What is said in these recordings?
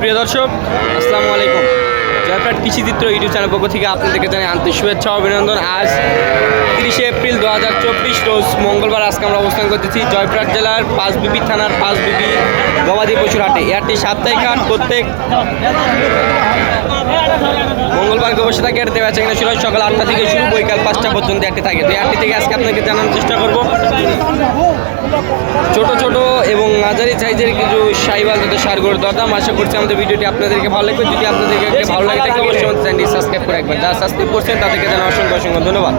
প্রিয় দর্শক, আসসালামু আলাইকুম। জয়পাঠ কৃষি চিত্র ইউটিউব চ্যানেল পক্ষ থেকে আপনাদেরকে জানাই আন্তরিক শুভেচ্ছা অভিনন্দন। আজ তিরিশে এপ্রিল দু হাজার চব্বিশ, রোজ মঙ্গলবার আজকে আমরা অবস্থান করতেছি জয়প্রাট জেলার পাঁচবিবি থানার পাঁচবিবি গবাদি পশুর হাটে এয়ারটি সাপ্তাহিক হাট, প্রত্যেক মঙ্গলবার বসে থাকে এটাতে বেচা কিনা শুরু সকাল আটটা থেকে শুরু, বৈকাল পাঁচটা পর্যন্ত একটি থাকে। তো একটি থেকে আজকে আপনাকে জানানোর চেষ্টা করব। ছোট ছোট এবং মাঝারি সাইজের কিছু সাইবাল তাদের সারগোর দরদাম। আশা করছি আমাদের ভিডিওটি আপনাদেরকে ভালো লাগবে। যদি আপনাদেরকে ভালো লাগে, তাহলে অবশ্যই আমাদের চ্যানেলটি সাবস্ক্রাইব করে রাখবেন। যারা সাবস্ক্রাইব করছেন, তাদেরকে জানা অসংখ্য অসংখ্য ধন্যবাদ।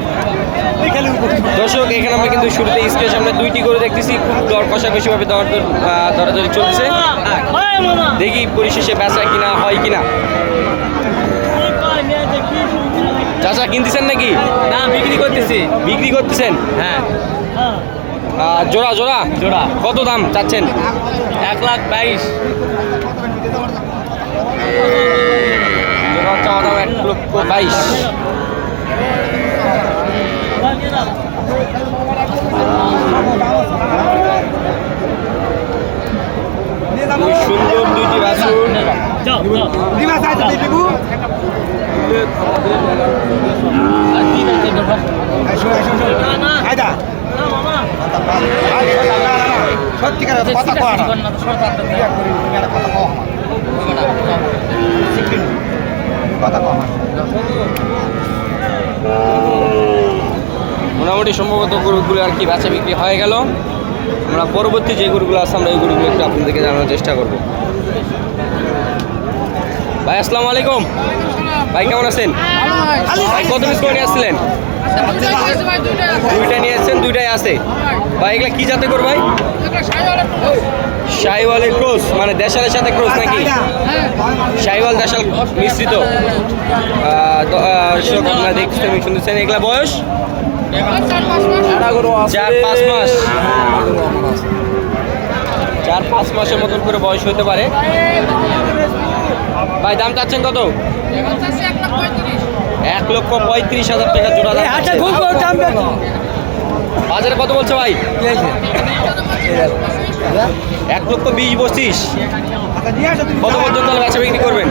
দর্শক, এখানে আমরা কিন্তু শুরুতে স্টেজ সামনে দুইটি করে দেখতেছি। খুব দর কষাকষিভাবে দর দরাদরি চলছে দেখি পরিশেষে বেচা কিনা, হয় কিনা। চাচা কিনতেছেন নাকি? না বিক্রি করতেছি। বিক্রি করতেছেন? হ্যাঁ। আহ, জোড়া জোড়া? জোড়া। কত দাম চাচ্ছেন? এক লাখ বাইশ। জোড়া চাওয়া দাম এক লক্ষ বাইশ। সুন্দর দুইটি বাছুর। কথা কয় না? কথা কয় মোটামুটি সম্ভবত গরুগুলো আর কি বেচা বিক্রি হয়ে গেল। আমরা পরবর্তী যে গরুগুলো আছে আমরা এই গরুগুলো একটু আপনাদেরকে জানানোর চেষ্টা করব। ভাই আসসালামু আলাইকুম। ভাই কেমন আছেন? ভাই কত পিস করে আসছিলেন? দুইটা নিয়ে আসছেন দুইটাই আছে। ভাই এগুলা কি জাতে করো ভাই? শাহিওয়ালের ক্রোস মানে দেশালের সাথে ক্রোস নাকি? শাহিওয়াল দেশাল মিশ্রিত। আহ, দ- আহ, আপনারা দেখতেছেন শুনতেছেন এগুলা বয়স? চার পাঁচ মাস। চার পাঁচ মাসের মতন করে বয়স হতে পারে। ভাই দাম চাচ্ছেন কত? এক লক্ষ পঁয়ত্রিশ হাজার টাকা জোড়া চাচ্ছেন। বাজারে কত বলছো ভাই? এক লক্ষ বিশ পঁচিশ কত পর্যন্ত বেচা বিক্রি করবেন?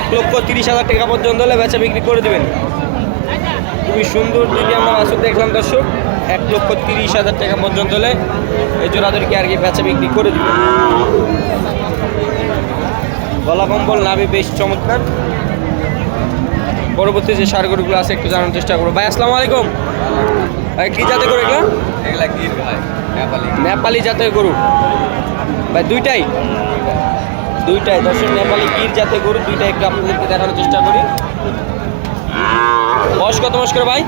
এক লক্ষ তিরিশ হাজার টাকা পর্যন্ত হলে বেচা বিক্রি করে দেবেন। খুবই সুন্দর যদি আমরা বাছুর দেখলাম দর্শক এক লক্ষ তিরিশ হাজার টাকা পর্যন্ত হলে এই জোড়াদেরকে আর কি বেচা বিক্রি করে দিবেন। গলা কম্বল নাভি বেশ চমৎকার। পরবর্তী যে সারগরুগুলো আছে একটু জানার চেষ্টা করব। ভাই আসসালামু আলাইকুম। ভাই কী জাতে এগুলো? এগুলা গির ভাই নেপালি। জাতের গরু। ভাই দুইটাই? দুইটাই। দর্শক নেপালি গির জাতের গরু দুইটাই একটু আপনাদেরকে দেখানোর চেষ্টা করি। বয়স কত মাস করে ভাই?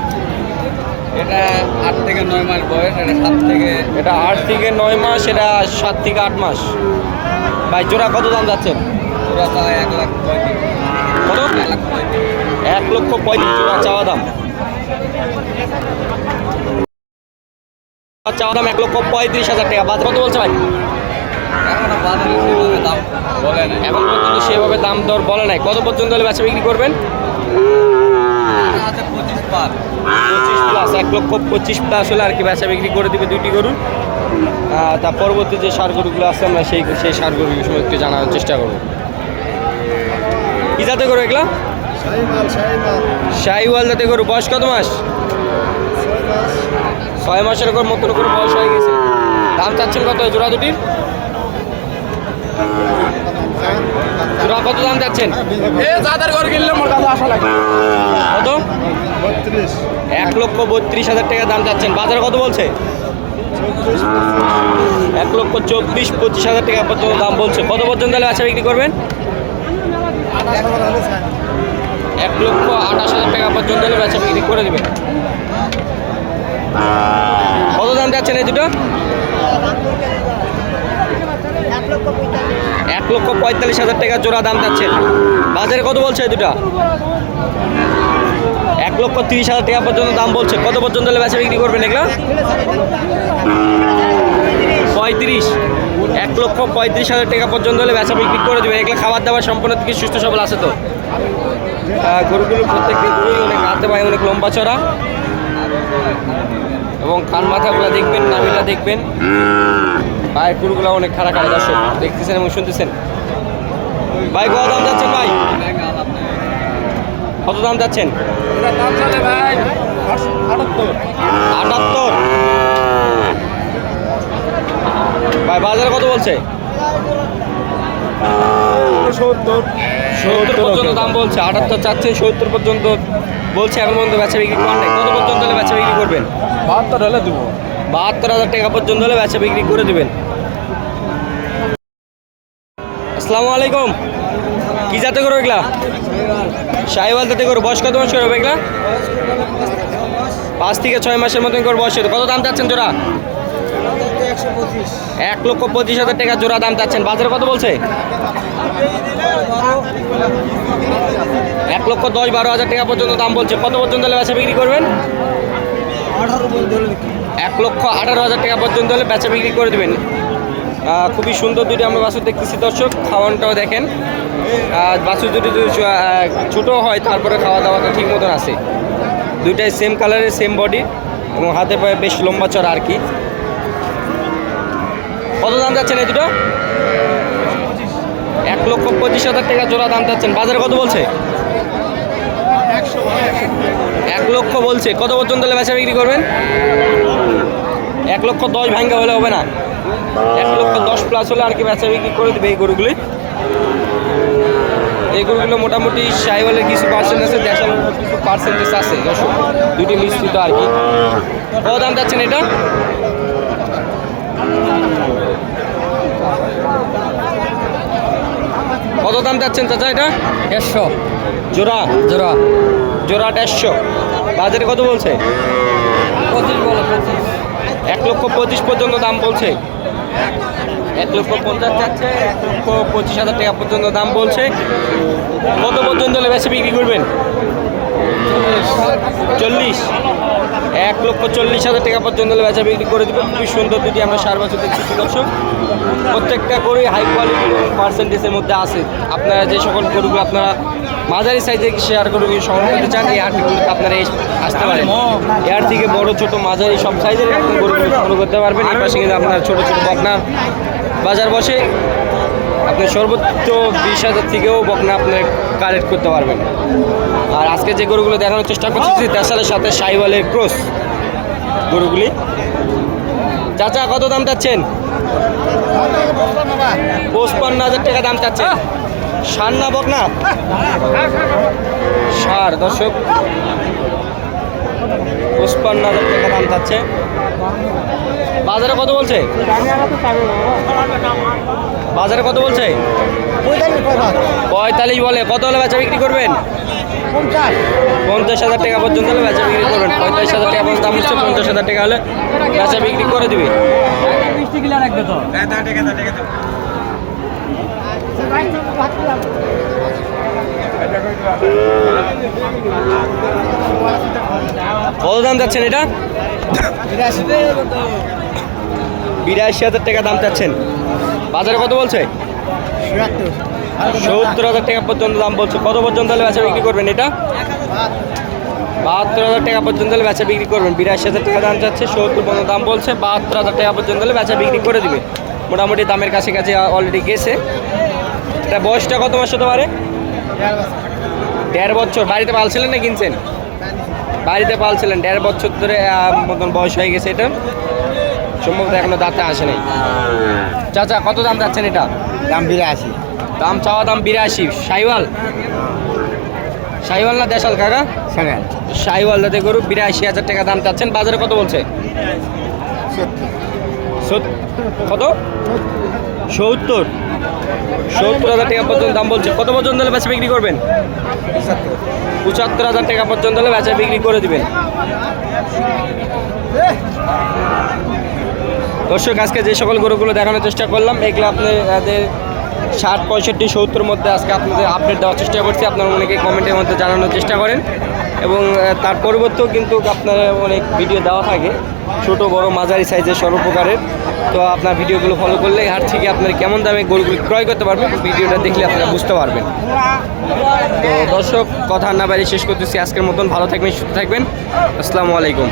এটা আট থেকে নয় মাস বয়স এটা সাত থেকে এটা আট থেকে নয় মাস এটা সাত থেকে আট মাস। ভাই জোড়া কত দাম যাচ্ছেন পুরা তা এক লাখ কত? এক লাখ এক লক্ষ পঁয়ত্রিশ জোড়া চাওয়া দাম। চাওয়া দাম এক লক্ষ পঁয়ত্রিশ হাজার টাকা। বাদ কত বলছে ভাই? এখনও পর্যন্ত সেভাবে দাম দর বলে নাই। কত পর্যন্ত হলে বেচা বিক্রি করবেন? পঁচিশ প্লাস এক লক্ষ পঁচিশ প্লাস হলে আর কি বেচা বিক্রি করে দিবে দুইটি গরু। তার পরবর্তী যে সার গরুগুলো আছে, আমরা সেই সেই সার গরুগুলো সম্পর্কে জানানোর চেষ্টা করব। কি যাতে গরু এগুলো? শাহিওয়াল যাতে গরু বয়স কত মাস? ছয় মাসের ওপর মতন করে বয়স হয়ে গেছে। দাম চাচ্ছেন কত? জোড়া দুটির জোড়া কত দাম চাচ্ছেন? কত? এক লক্ষ বত্রিশ হাজার টাকা দাম চাচ্ছেন। বাজারে কত বলছে? এক লক্ষ চব্বিশ পঁচিশ হাজার টাকা পর্যন্ত দাম বলছে। কত পর্যন্ত আচ্ছা বিক্রি করবেন? এক লক্ষ আঠাশ হাজার টাকা পর্যন্ত হলে বেচা বিক্রি করে দেবেন। কত দাম যাচ্ছেন এই দুটো? এক লক্ষ পঁয়তাল্লিশ হাজার টাকা জোড়া দাম যাচ্ছেন বাজারে কত বলছে দুটা? এক লক্ষ তিরিশ হাজার টাকা পর্যন্ত দাম বলছে। কত পর্যন্ত হলে বেচা বিক্রি করবেন এগুলো? পঁয়ত্রিশ। এক লক্ষ পঁয়ত্রিশ হাজার টাকা পর্যন্ত হলে বেচা বিক্রি করে দেবে এগুলো খাবার দাবার সম্পূর্ণ থেকে সুস্থ সবল আছে তো? গরুগুলো প্রত্যেকটি গরুই অনেক হাতে পায়, অনেক লম্বা চড়া। এবং কান মাথাগুলো দেখবেন নামিটা দেখবেন। পায়ের কুড়গুলো অনেক খারাপ খারাপ দর্শক, দেখতেছেন এবং শুনতেছেন। ভাই, কত দাম যাচ্ছেন ভাই? কত দাম যাচ্ছেন? আটাত্তর। ভাই, বাজারে কত বলছে? সত্তর। সত্তর পর্যন্ত দাম বলছে আটাত্তর চাচ্ছে সত্তর পর্যন্ত বলছে এখন পর্যন্ত বেচা বিক্রি করেন নাই। কত পর্যন্ত হলে বেচা বিক্রি করবেন? বাহাত্তর হলে দেবো। বাহাত্তর হাজার টাকা পর্যন্ত হলে বেচা বিক্রি করে দিবেন। আসসালামু আলাইকুম। কি জাতে করো এগুলা? সাহিওয়াল জাতে করো বয়স কত মাস করবে এগুলা? পাঁচ থেকে ছয় মাসের মতন করে বয়স কত দাম চাচ্ছেন জোড়া? এক লক্ষ পঁচিশ হাজার টাকা জোড়া দাম চাচ্ছেন। বাজারে কত বলছে? এক লক্ষ দশ বারো হাজার টাকা পর্যন্ত দাম বলছে। কত পর্যন্ত হলে বেচা বিক্রি করবেন? এক লক্ষ আঠারো হাজার টাকা পর্যন্ত হলে বেচা বিক্রি করে দেবেন। খুবই সুন্দর দুটি আমরা বাছুর দেখতেছি দর্শক। খাওয়ানটাও দেখেন। আর বাছুর দুটি ছোটো হয় তারপরে খাওয়া দাওয়াটা ঠিক মতন আছে। দুইটাই সেম কালারের সেম বডি এবং হাতে পায়ে বেশ লম্বা চড়া আর কি। কত দাম যাচ্ছেন এই দুটো? এক লক্ষ পঁচিশ হাজার টাকা জোড়া দাম চাচ্ছেন। বাজারে কত বলছে? এক লক্ষ বলছে। কত পর্যন্ত বেচা বিক্রি করবেন? এক লক্ষ দশ ভাঙ্গা হলে হবে না। এক লক্ষ দশ প্লাস হলে আর কি বেচা বিক্রি করে দেবে এই গরুগুলি। এই গরুগুলো মোটামুটি সাইওয়ালের কিছু পার্সেন্ট আছে দেশাল কিছু পার্সেন্টেজ আছে। দর্শক, দুটি মিশ্রিত আর কি। কত দাম যাচ্ছেন এটা? কত দাম যাচ্ছেন চাচা এটা? দেড়শো জোড়া? জোড়া। জোড়া দেড়শো। বাজারে কত বলছে? পঁচিশ বলো পঁচিশ। এক লক্ষ পঁচিশ পর্যন্ত দাম বলছে। এক লক্ষ পঞ্চাশ যাচ্ছে এক লক্ষ পঁচিশ হাজার টাকা পর্যন্ত দাম বলছে। কত পর্যন্ত হলে বেশি বিক্রি করবেন? চল্লিশ। এক লক্ষ চল্লিশ হাজার টাকা পর্যন্ত বেচা বিক্রি করে দেবেন। খুবই সুন্দর দুটি আমরা সার বছর দেখছি দর্শক। প্রত্যেকটা গরুই হাই কোয়ালিটি এবং পার্সেন্টেজের মধ্যে আছে। আপনারা যে সকল গরুগুলো আপনারা মাঝারি সাইজের শেয়ার গরুগুলো সংগ্রহ করতে চান, এই হাটগুলোতে আপনারা আসতে পারেন। এর থেকে বড়, ছোট, মাঝারি সব সাইজের গরুগুলো সংগ্রহ করতে পারবেন। এই পাশে কিন্তু আপনার ছোট ছোট বকনা। বাজার বসে আপনি সর্বোচ্চ বিশ হাজার থেকেও বকনা আপনি কালেক্ট করতে পারবেন। আর আজকে যে গরুগুলো দেখানোর চেষ্টা করতেছি দেশালের সাথে সাইওয়ালের ক্রস গরুগুলি। চাচা, কত দাম চাচ্ছেন? পঁচপান্ন হাজার টাকা দাম চাচ্ছেন। সার না বকনা? সার, দর্শক। পঁচপান্ন হাজার টাকা বাজারে কত বলছে? বাজারে কত বলছে? পঁয়তাল্লিশ বলে। কত হলে বেচা বিক্রি করবেন? পঞ্চাশ হাজার টাকা পর্যন্ত হলে বেচা বিক্রি করবেন। পঁয়তাল্লিশ হাজার টাকা পর্যন্ত দাম হচ্ছে পঞ্চাশ হাজার টাকা হলে বেচা বিক্রি করে দিবে। রাখবে তো? কত দাম যাচ্ছেন এটা? বিরাশি হাজার টাকা দাম চাচ্ছেন। বাজারে কত বলছে? সত্তর হাজার টাকা পর্যন্ত দাম বলছে। কত পর্যন্ত হলে বেচা বিক্রি করবেন এটা? বাহাত্তর হাজার টাকা পর্যন্ত হলে বেচা বিক্রি করবেন। বিরাশি হাজার টাকা দাম চাচ্ছে, সত্তর পর্যন্ত দাম বলছে। বাহাত্তর হাজার টাকা পর্যন্ত হলে বেচা বিক্রি করে দিবে। মোটামুটি দামের কাছে কাছে অলরেডি গেছে। এটা বয়সটা কত মাস হতে পারে? দেড় বছর বাড়িতে পালছিলেন না কিনছেন? বাড়িতে পালছিলেন দেড় বছর ধরে মতন বয়স হয়ে গেছে এটা। সম্ভবত এখনও দাঁতে আসে নাই। চাচা কত দাম যাচ্ছেন এটা? দাম বিরাশি। দাম চাওয়া দাম বিরাশি। সাইওয়াল? সাইওয়াল না দেশাল কাকা? সেভেন সাইওয়াল যাতে গরু বিরাশি হাজার টাকা দাম চাচ্ছেন। বাজারে কত বলছে? কত? সত্তর। সত্তর হাজার টাকা পর্যন্ত দাম বলছে। কত পর্যন্ত হলে বেচা বিক্রি করবেন? পঁচাত্তর হাজার টাকা পর্যন্ত হলে বেচা বিক্রি করে দিবেন। দর্শক, আজকে যে সকল গরুগুলো দেখানোর চেষ্টা করলাম, এগুলো আপনাদের ষাট, পঁয়ষট্টি, সত্তর মধ্যে আজকে আপনাদের আপডেট দেওয়ার চেষ্টা করছি। আপনারা অনেকে কমেন্টের মধ্যে জানানোর চেষ্টা করেন। এবং তার পরিবর্তেও কিন্তু আপনার অনেক ভিডিও দেওয়া থাকে। ছোট, বড়, মাঝারি সাইজের সর্বপ্রকারের। তো আপনার ভিডিওগুলো ফলো করলে হাট থেকে আপনার কেমন দামে গোলগুলি ক্রয় করতে পারবেন ভিডিওটা দেখলে আপনারা বুঝতে পারবেন। তো দর্শক, কথা না বাইরে শেষ করতেছি। আজকের মতন ভালো থাকবেন, সুস্থ থাকবেন। আসসালামু আলাইকুম।